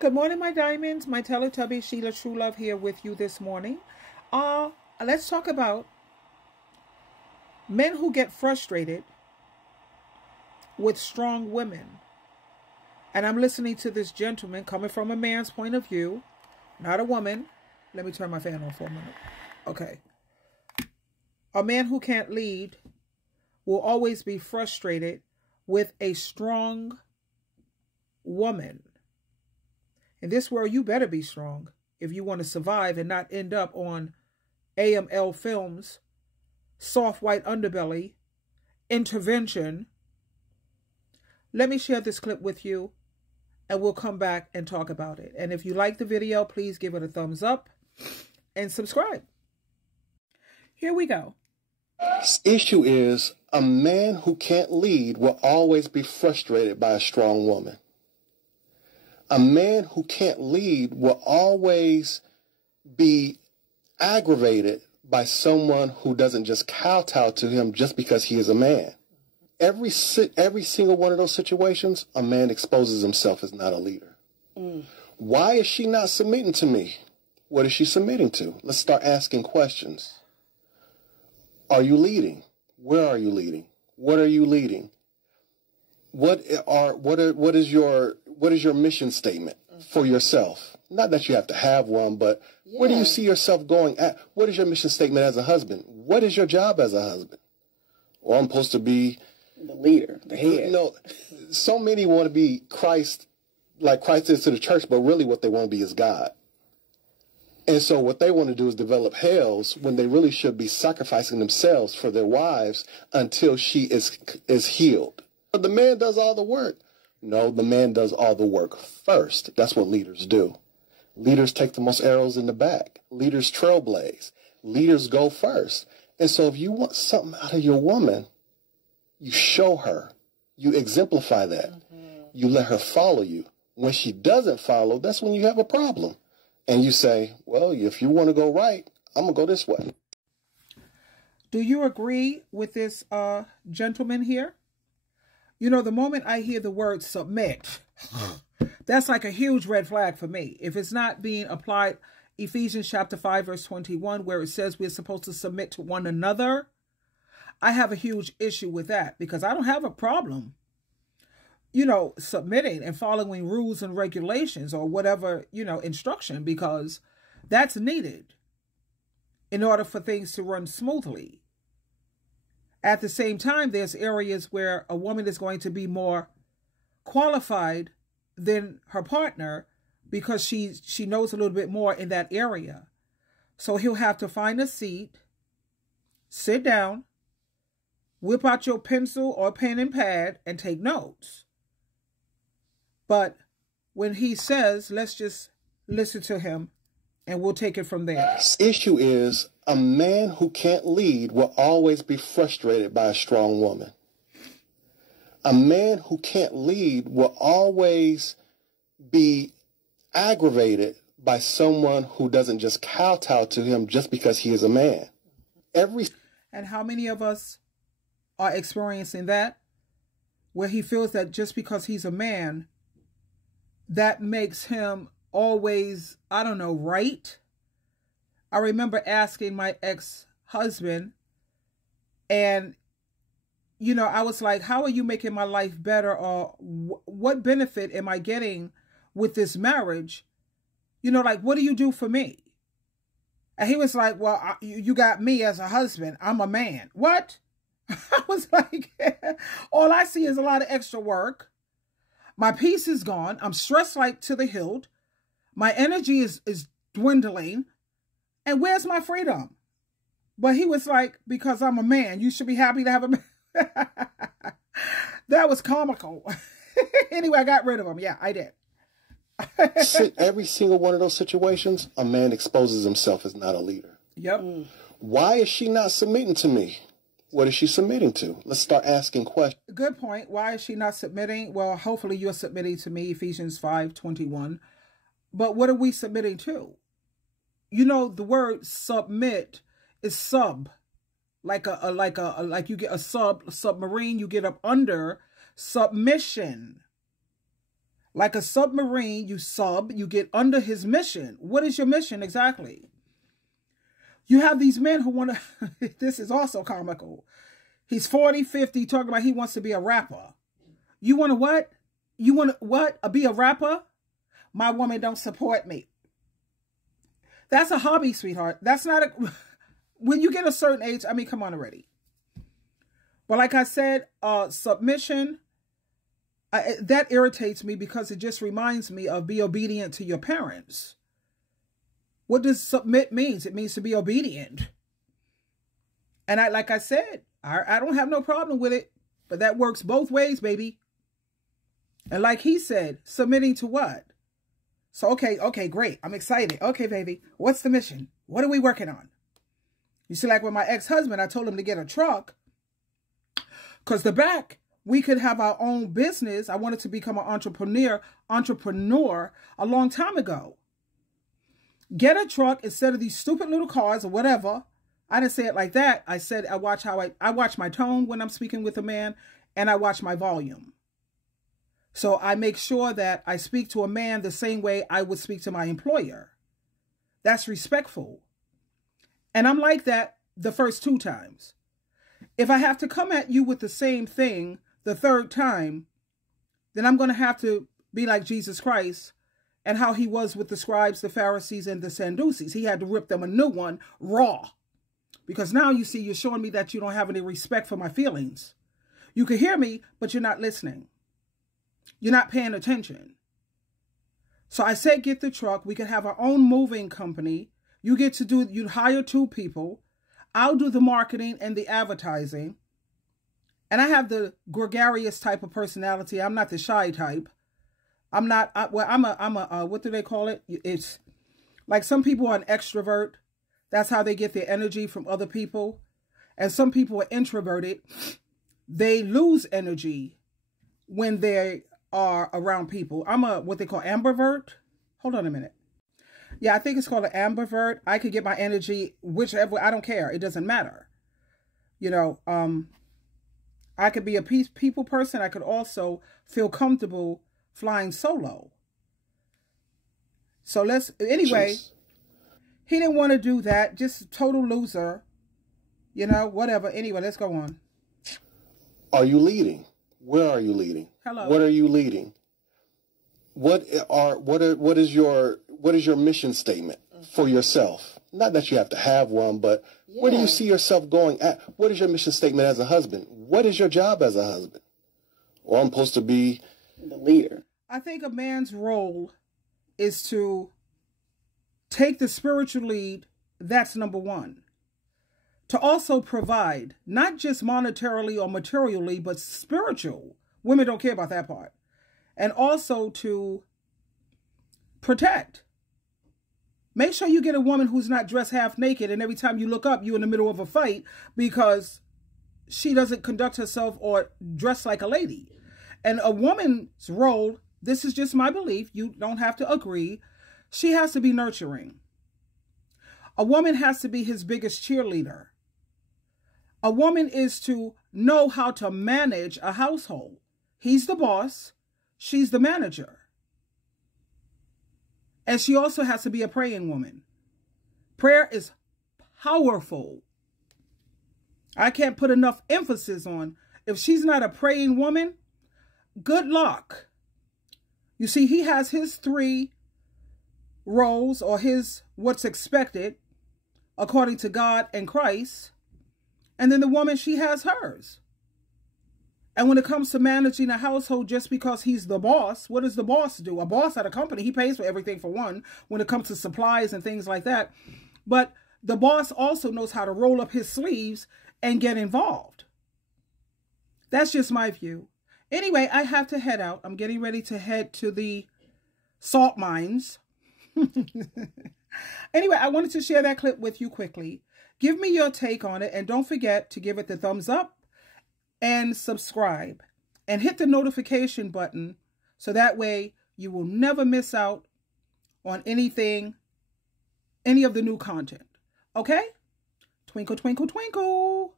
Good morning, my diamonds. My Teletubby, SheilaTruelove here with you this morning. Let's talk about men who get frustrated with strong women. And I'm listening to this gentleman coming from a man's point of view, not a woman. Let me turn my fan on for a minute. Okay. A man who can't lead will always be frustrated with a strong woman. In this world, you better be strong if you want to survive and not end up on AML films, soft white underbelly, intervention. Let me share this clip with you and we'll come back and talk about it. And if you like the video, please give it a thumbs up and subscribe. Here we go. The issue is a man who can't lead will always be frustrated by a strong woman. A man who can't lead will always be aggravated by someone who doesn't just kowtow to him just because he is a man. Every single one of those situations, a man exposes himself as not a leader. Why is she not submitting to me? What is she submitting to? Let's start asking questions. Are you leading? Where are you leading? What are you leading? What is your mission statement for yourself? Not that you have to have one, but where do you see yourself going at? What is your mission statement as a husband? What is your job as a husband? Well, I'm supposed to be the leader, the head. No, so many want to be Christ, like Christ is to the church, but really what they want to be is God. And so what they want to do is develop hells when they really should be sacrificing themselves for their wives until she is healed. But the man does all the work. No, the man does all the work first. That's what leaders do. Leaders take the most arrows in the back. Leaders trailblaze. Leaders go first. And so if you want something out of your woman, you show her. You exemplify that. You let her follow you. When she doesn't follow, that's when you have a problem. And you say, well, if you want to go right, I'm going to go this way. Do you agree with this gentleman here? You know, the moment I hear the word submit, that's like a huge red flag for me. If it's not being applied, Ephesians chapter 5, verse 21, where it says we're supposed to submit to one another, I have a huge issue with that because I don't have a problem, you know, submitting and following rules and regulations or whatever, you know, instruction, because that's needed in order for things to run smoothly. At the same time, there's areas where a woman is going to be more qualified than her partner because she knows a little bit more in that area. So he'll have to find a seat, sit down, whip out your pencil or pen and pad and take notes. But when he says, let's just listen to him and we'll take it from there. The issue is a man who can't lead will always be frustrated by a strong woman. A man who can't lead will always be aggravated by someone who doesn't just kowtow to him just because he is a man. And how many of us are experiencing that? Where he feels that just because he's a man, that makes him always, I don't know, right? I remember asking my ex-husband, and, you know, I was like, how are you making my life better? Or what benefit am I getting with this marriage? You know, like, what do you do for me? And he was like, well, you got me as a husband. I'm a man. What? I was like, all I see is a lot of extra work. My peace is gone. I'm stressed like to the hilt. My energy is dwindling. And where's my freedom? But he was like, because I'm a man, you should be happy to have a man. That was comical. Anyway, I got rid of him. Yeah, I did. Every single one of those situations, a man exposes himself as not a leader. Yep. Why is she not submitting to me? What is she submitting to? Let's start asking questions. Good point. Why is she not submitting? Well, hopefully you're submitting to me, Ephesians 5:21. But what are we submitting to? You know, the word submit is sub, like you get a submarine, you get up under submission. Like a submarine, you get under his mission. What is your mission exactly? You have these men who want to, this is also comical. He's 40, 50, talking about he wants to be a rapper. You want to what? You want to what? Be a rapper? My woman don't support me. That's a hobby, sweetheart. That's not a, when you get a certain age, I mean, come on already. But like I said, submission, that irritates me because it just reminds me of be obedient to your parents. What does submit means? It means to be obedient. And like I said, I don't have no problem with it, but that works both ways, baby. And like he said, submitting to what? So, okay, great. I'm excited. Okay, baby, what's the mission? What are we working on? You see, like with my ex-husband, I told him to get a truck because we could have our own business. I wanted to become an entrepreneur a long time ago. Get a truck instead of these stupid little cars or whatever. I didn't say it like that. I said I watch my tone when I'm speaking with a man, and I watch my volume. So I make sure that I speak to a man the same way I would speak to my employer. That's respectful. And I'm like that the first 2 times. If I have to come at you with the same thing the 3rd time, then I'm going to have to be like Jesus Christ and how he was with the scribes, the Pharisees, and the Sadducees. He had to rip them a new one raw. Because now you see, you're showing me that you don't have any respect for my feelings. You can hear me, but you're not listening. You're not paying attention. So I said, get the truck. We could have our own moving company. You hire 2 people. I'll do the marketing and the advertising. And I have the gregarious type of personality. I'm not the shy type. I'm not, what do they call it? It's like some people are an extrovert. That's how they get their energy from other people. And some people are introverted. They lose energy when they are around people. I'm what they call ambivert. Hold on a minute. Yeah, I think it's called an ambivert. I could get my energy whichever, I don't care. It doesn't matter. You know, I could be a people person. I could also feel comfortable flying solo. So anyway, he didn't want to do that. Just total loser. You know, whatever. Anyway, let's go on. Are you leading? Where are you leading? Hello. What are you leading? What is your mission statement for yourself? Not that you have to have one, but where do you see yourself going at? What is your mission statement as a husband? What is your job as a husband? Or I'm supposed to be the leader. I think a man's role is to take the spiritual lead. That's number 1. To also provide, not just monetarily or materially, but spiritual. Women don't care about that part. And also to protect. Make sure you get a woman who's not dressed half naked and every time you look up, you're in the middle of a fight because she doesn't conduct herself or dress like a lady. And a woman's role, this is just my belief, you don't have to agree, she has to be nurturing. A woman has to be his biggest cheerleader. A woman is to know how to manage a household. He's the boss. She's the manager. And she also has to be a praying woman. Prayer is powerful. I can't put enough emphasis on, if she's not a praying woman, good luck. You see, he has his 3 roles, or what's expected according to God and Christ. And then the woman, she has hers. And when it comes to managing a household, just because he's the boss, what does the boss do? A boss at a company, he pays for everything for one, when it comes to supplies and things like that. But the boss also knows how to roll up his sleeves and get involved. That's just my view. Anyway, I have to head out. I'm getting ready to head to the salt mines. Anyway, I wanted to share that clip with you quickly. Give me your take on it, and don't forget to give it the thumbs up and subscribe and hit the notification button so that way you will never miss out on anything, any of the new content. Okay? Twinkle, twinkle, twinkle.